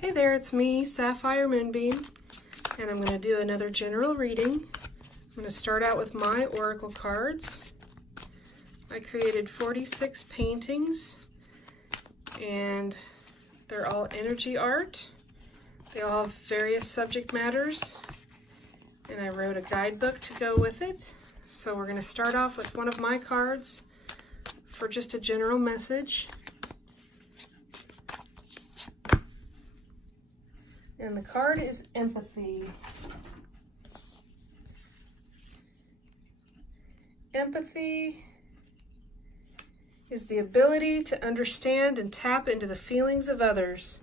Hey there, it's me, Sapphire Moonbeam, and I'm going to do another general reading. I'm going to start out with my oracle cards. I created 46 paintings, and they're all energy art. They all have various subject matters, and I wrote a guidebook to go with it. So we're going to start off with one of my cards for just a general message. And the card is empathy. Empathy is the ability to understand and tap into the feelings of others.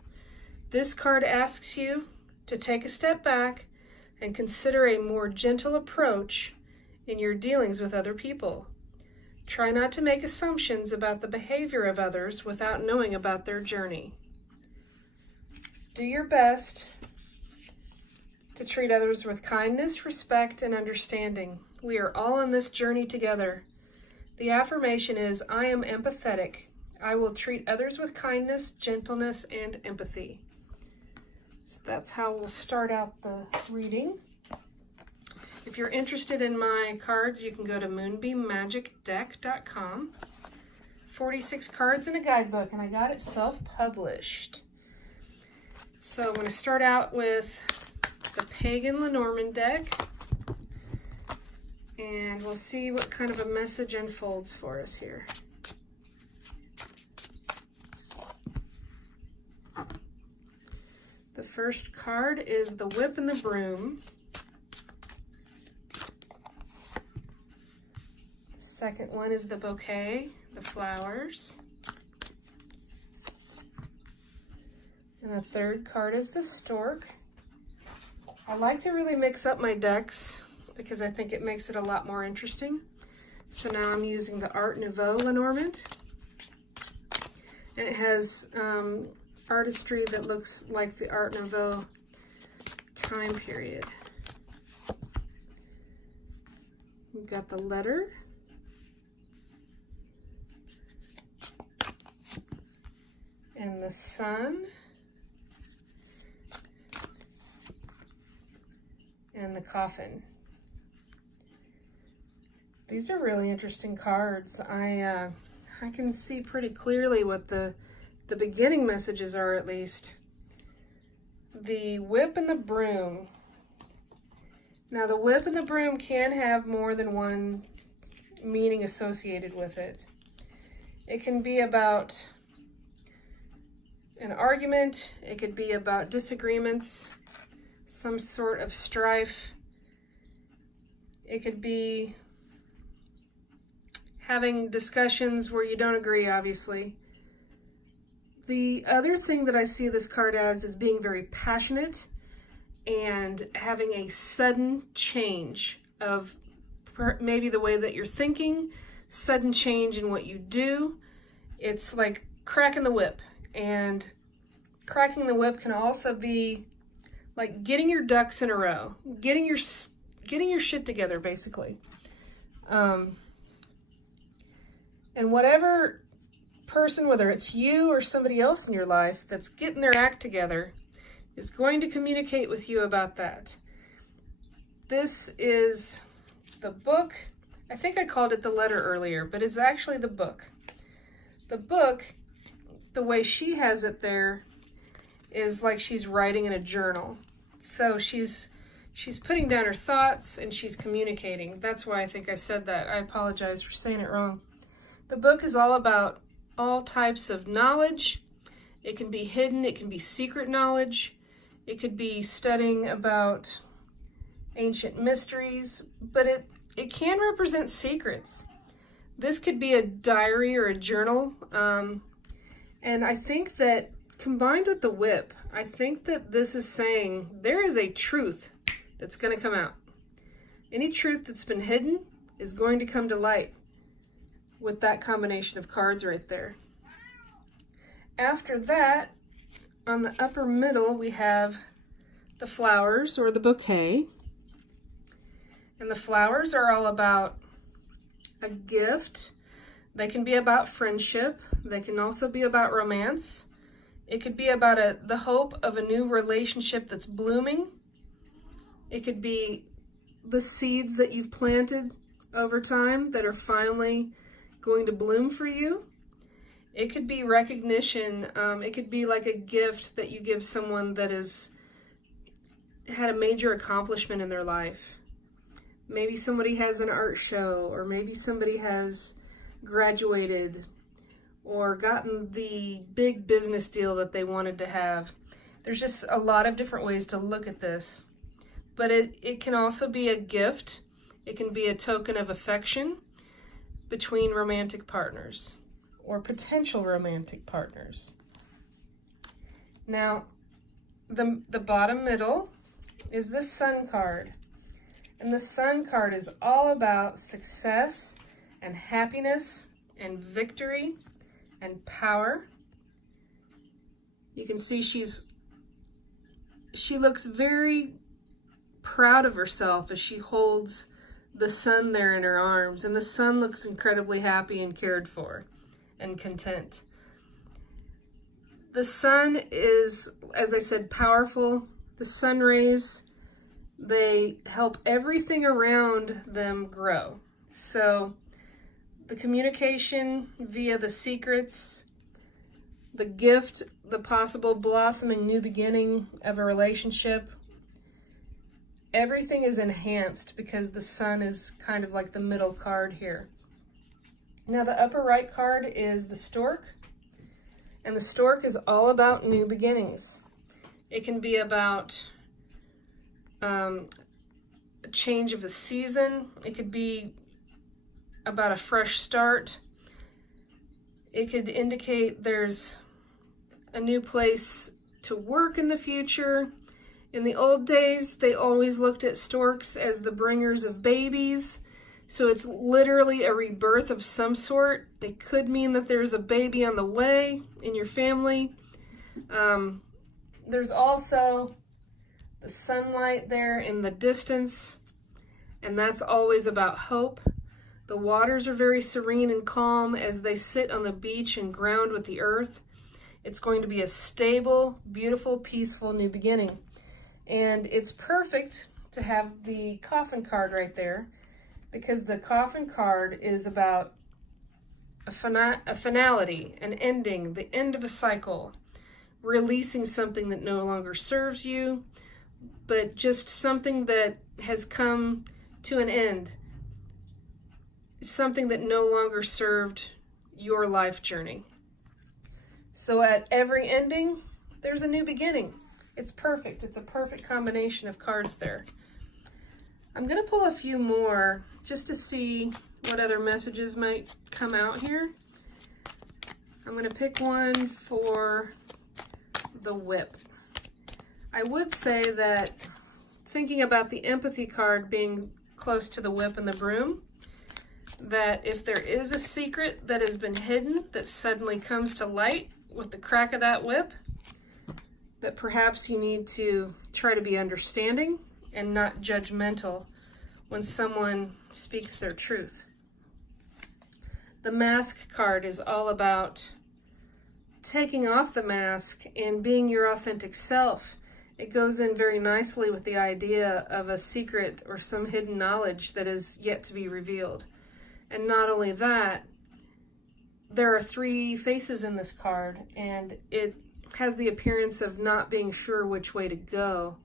This card asks you to take a step back and consider a more gentle approach in your dealings with other people. Try not to make assumptions about the behavior of others without knowing about their journey. Do your best to treat others with kindness, respect, and understanding. We are all on this journey together. The affirmation is, I am empathetic. I will treat others with kindness, gentleness, and empathy. So that's how we'll start out the reading. If you're interested in my cards, you can go to moonbeammagicdeck.com. 46 cards in a guidebook, and I got it self-published. So I'm going to start out with the Pagan Lenormand deck, and we'll see what kind of a message unfolds for us here. The first card is the Whip and the Broom. The second one is the Bouquet, the flowers. And the third card is the Stork. I like to really mix up my decks because I think it makes it a lot more interesting. So now I'm using the Art Nouveau Lenormand. And it has artistry that looks like the Art Nouveau time period. We've got the letter. And the sun. And the coffin. These are really interesting cards. I can see pretty clearly what the beginning messages are, at least. The Whip and the Broom. Now, the Whip and the Broom can have more than one meaning associated with it. It can be about an argument. It could be about disagreements, some sort of strife. It could be having discussions where you don't agree, obviously. The other thing that I see this card as is being very passionate and having a sudden change of maybe the way that you're thinking, sudden change in what you do. It's like cracking the whip. And cracking the whip can also be like getting your ducks in a row, getting your shit together, basically. And whatever person, whether it's you or somebody else in your life that's getting their act together, is going to communicate with you about that. This is the book. I think I called it the letter earlier, but it's actually the book. The book, the way she has it there, is like she's writing in a journal. So she's putting down her thoughts and she's communicating. That's why I think I said that. I apologize for saying it wrong. The book is all about all types of knowledge. It can be hidden, it can be secret knowledge. It could be studying about ancient mysteries, but it can represent secrets. This could be a diary or a journal. And I think that combined with the whip, I think that this is saying there is a truth that's going to come out. Any truth that's been hidden is going to come to light with that combination of cards right there. After that, on the upper middle, we have the flowers or the bouquet. And the flowers are all about a gift. They can be about friendship. They can also be about romance. It could be about the hope of a new relationship that's blooming. It could be the seeds that you've planted over time that are finally going to bloom for you. It could be recognition. It could be like a gift that you give someone that has had a major accomplishment in their life. Maybe somebody has an art show, or maybe somebody has graduated or gotten the big business deal that they wanted to have. There's just a lot of different ways to look at this. But it can also be a gift. It can be a token of affection between romantic partners or potential romantic partners. Now, the bottom middle is the Sun card. And the Sun card is all about success and happiness and victory and power. You can see she looks very proud of herself as she holds the sun there in her arms, and the sun looks incredibly happy and cared for and content. The sun is, as I said, powerful. The sun rays, they help everything around them grow. So the communication via the secrets, the gift, the possible blossoming new beginning of a relationship, everything is enhanced because the sun is kind of like the middle card here. Now the upper right card is the Stork, and the Stork is all about new beginnings. It can be about a change of a season. It could be about a fresh start. It could indicate there's a new place to work in the future. In the old days, they always looked at storks as the bringers of babies. So it's literally a rebirth of some sort. It could mean that there's a baby on the way in your family. There's also the sunlight there in the distance, and that's always about hope. The waters are very serene and calm as they sit on the beach and ground with the earth. It's going to be a stable, beautiful, peaceful new beginning. And it's perfect to have the Coffin card right there, because the Coffin card is about a finality, an ending, the end of a cycle, releasing something that no longer serves you, but just something that has come to an end, something that no longer served your life journey. So at every ending, there's a new beginning. It's perfect. It's a perfect combination of cards there. I'm going to pull a few more just to see what other messages might come out here. I'm going to pick one for the Whip. I would say that, thinking about the Empathy card being close to the Whip and the Broom, that if there is a secret that has been hidden that suddenly comes to light with the crack of that whip, that perhaps you need to try to be understanding and not judgmental when someone speaks their truth. The Mask card is all about taking off the mask and being your authentic self. It goes in very nicely with the idea of a secret or some hidden knowledge that is yet to be revealed. And not only that, there are 3 faces in this card, and it has the appearance of not being sure which way to go.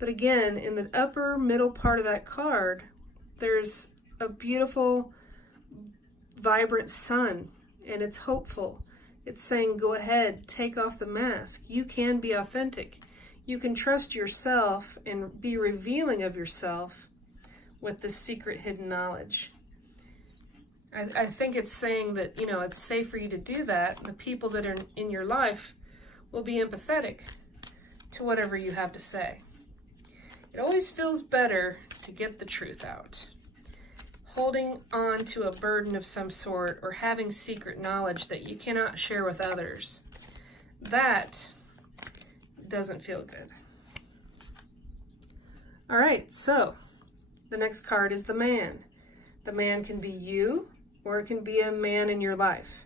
But again, in the upper middle part of that card, there's a beautiful, vibrant sun, and it's hopeful. It's saying, go ahead, take off the mask. You can be authentic. You can trust yourself and be revealing of yourself with this secret hidden knowledge. I think it's saying that, it's safe for you to do that. And the people that are in your life will be empathetic to whatever you have to say. It always feels better to get the truth out. Holding on to a burden of some sort or having secret knowledge that you cannot share with others, that doesn't feel good. All right, so the next card is the Man. The Man can be you, or it can be a man in your life.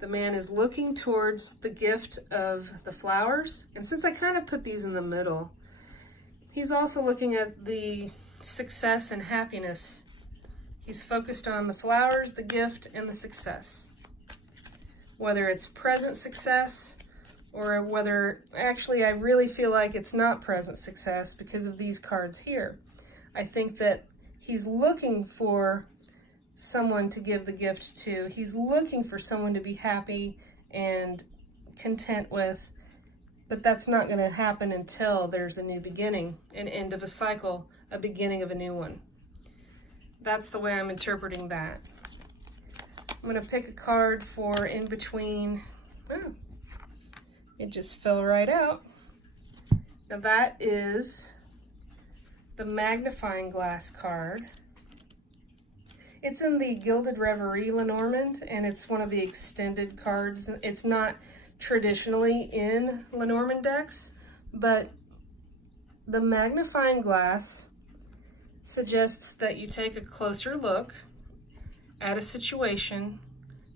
The man is looking towards the gift of the flowers. And since I kind of put these in the middle, he's also looking at the success and happiness. He's focused on the flowers, the gift, and the success. Whether it's present success or whether, actually I really feel like it's not present success because of these cards here. I think that he's looking for someone to give the gift to. He's looking for someone to be happy and content with, but that's not going to happen until there's a new beginning, an end of a cycle, a beginning of a new one. That's the way I'm interpreting that. I'm going to pick a card for in between. Oh, it just fell right out. Now that is the Magnifying Glass card. It's in the Gilded Reverie Lenormand, and it's one of the extended cards. It's not traditionally in Lenormand decks, but the Magnifying Glass suggests that you take a closer look at a situation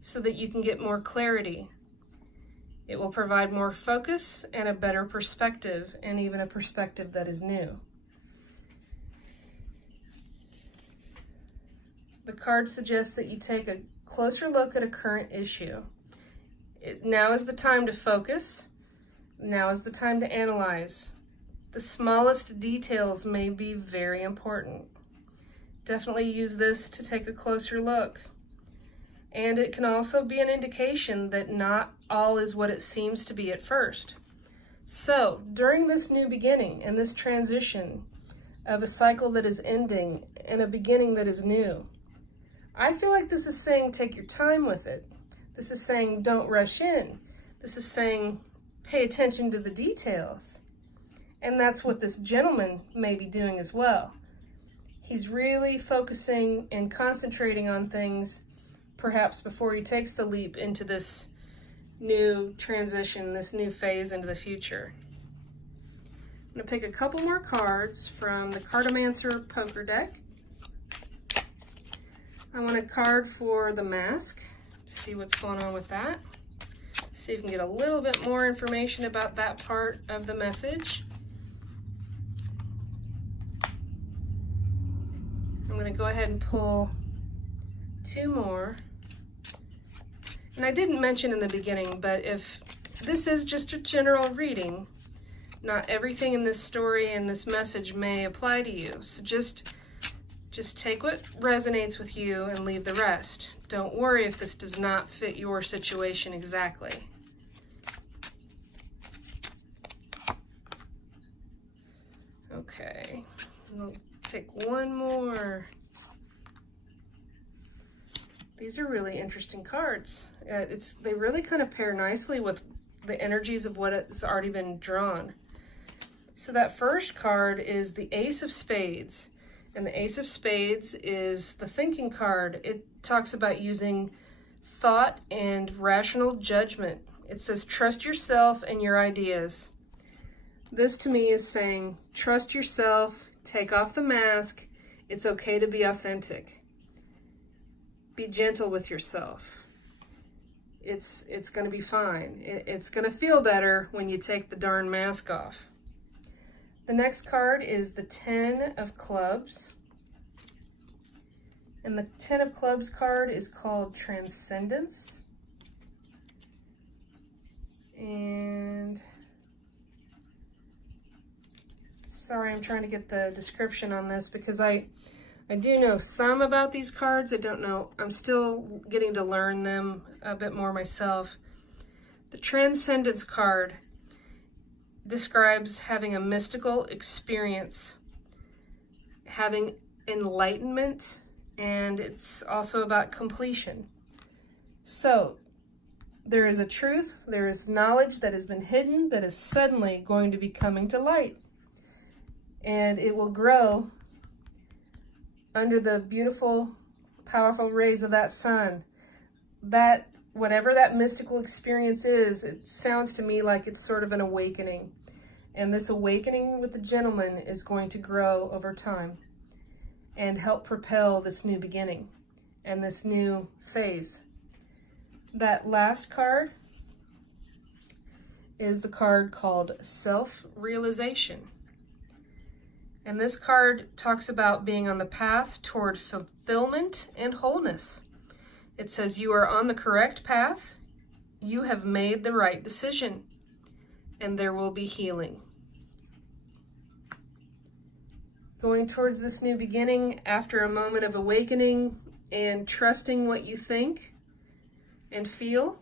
so that you can get more clarity. It will provide more focus and a better perspective, and even a perspective that is new. The card suggests that you take a closer look at a current issue. Now is the time to focus. Now is the time to analyze. The smallest details may be very important. Definitely use this to take a closer look. And it can also be an indication that not all is what it seems to be at first. So, during this new beginning and this transition of a cycle that is ending and a beginning that is new, I feel like this is saying take your time with it. This is saying don't rush in. This is saying pay attention to the details. And that's what this gentleman may be doing as well. He's really focusing and concentrating on things perhaps before he takes the leap into this new transition, this new phase into the future. I'm going to pick a couple more cards from the Cartomancer poker deck. I want a card for the mask, see what's going on with that. See if we can get a little bit more information about that part of the message. I'm going to go ahead and pull two more. And I didn't mention in the beginning, but if this is just a general reading, not everything in this story and this message may apply to you. So just take what resonates with you and leave the rest. Don't worry if this does not fit your situation exactly. Okay, we'll pick one more. These are really interesting cards. They really kind of pair nicely with the energies of what has already been drawn. So that first card is the Ace of Spades. And the Ace of Spades is the thinking card. It talks about using thought and rational judgment. It says, trust yourself and your ideas. This to me is saying, trust yourself, take off the mask. It's okay to be authentic. Be gentle with yourself. It's going to be fine. It's going to feel better when you take the darn mask off. The next card is the 10 of Clubs. And the 10 of Clubs card is called Transcendence. And sorry, I'm trying to get the description on this because I do know some about these cards. I don't know. I'm still getting to learn them a bit more myself. The Transcendence card describes having a mystical experience, having enlightenment, and it's also about completion. So there is a truth, there is knowledge that has been hidden that is suddenly going to be coming to light. And it will grow under the beautiful, powerful rays of that sun. That, whatever that mystical experience is, it sounds to me like it's sort of an awakening. And this awakening with the gentleman is going to grow over time and help propel this new beginning and this new phase. That last card is the card called Self-Realization. And this card talks about being on the path toward fulfillment and wholeness. It says you are on the correct path, you have made the right decision, and there will be healing. Going towards this new beginning after a moment of awakening and trusting what you think and feel.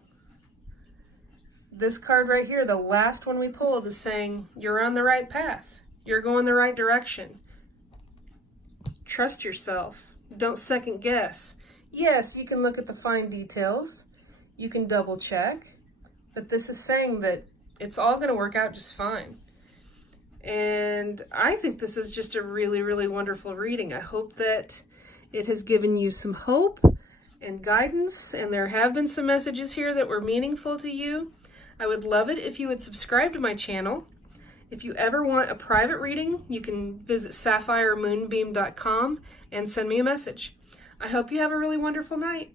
This card right here, the last one we pulled, is saying you're on the right path. You're going the right direction. Trust yourself. Don't second guess. Yes, you can look at the fine details. You can double check. But this is saying that it's all going to work out just fine. And I think this is just a really, really wonderful reading. I hope that it has given you some hope and guidance, and there have been some messages here that were meaningful to you. I would love it if you would subscribe to my channel. If you ever want a private reading, you can visit SapphireMoonbeam.com and send me a message. I hope you have a really wonderful night.